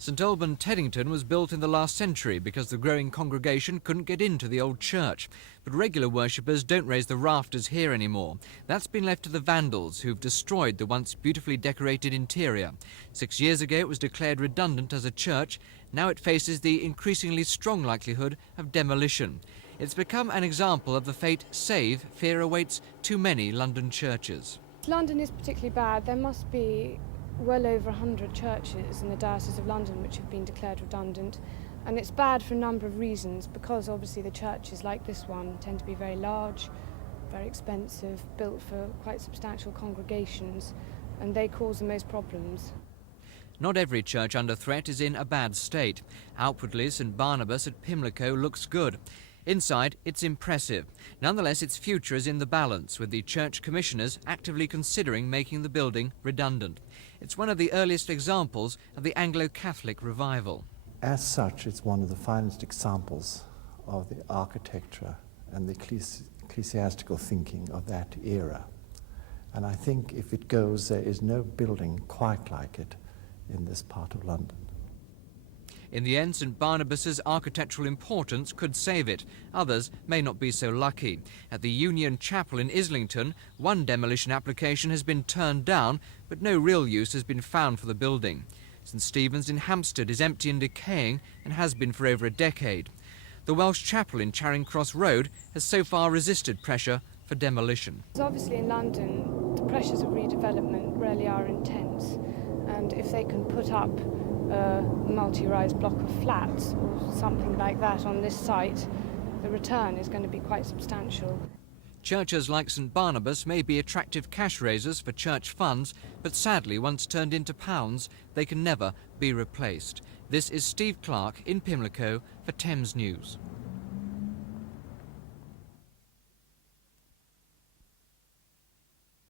St Alban Teddington was built in the last century because the growing congregation couldn't get into the old church. But regular worshippers don't raise the rafters here anymore. That's been left to the vandals, who've destroyed the once beautifully decorated interior. 6 years ago it was declared redundant as a church. Now it faces the increasingly strong likelihood of demolition. It's become an example of the fate Save fear awaits too many London churches. London is particularly bad. There must be well over 100 churches in the Diocese of London which have been declared redundant, and it's bad for a number of reasons, because obviously the churches like this one tend to be very large, very expensive, built for quite substantial congregations, and they cause the most problems. Not every church under threat is in a bad state. Outwardly, St Barnabas at Pimlico looks good. Inside, it's impressive. Nonetheless, its future is in the balance, with the church commissioners actively considering making the building redundant. It's one of the earliest examples of the Anglo-Catholic revival. As such, it's one of the finest examples of the architecture and the ecclesiastical thinking of that era. And I think if it goes, there is no building quite like it in this part of London. In the end, St Barnabas's architectural importance could save it. Others may not be so lucky. At the Union Chapel in Islington, one demolition application has been turned down, but no real use has been found for the building. St Stephen's in Hampstead is empty and decaying and has been for over a decade. The Welsh Chapel in Charing Cross Road has so far resisted pressure for demolition. Obviously in London, the pressures of redevelopment really are intense, and if they can put up a multi-rise block of flats or something like that on this site, the return is going to be quite substantial. Churches like St Barnabas may be attractive cash raisers for church funds, but sadly, once turned into pounds, they can never be replaced. This is Steve Clark in Pimlico for Thames News.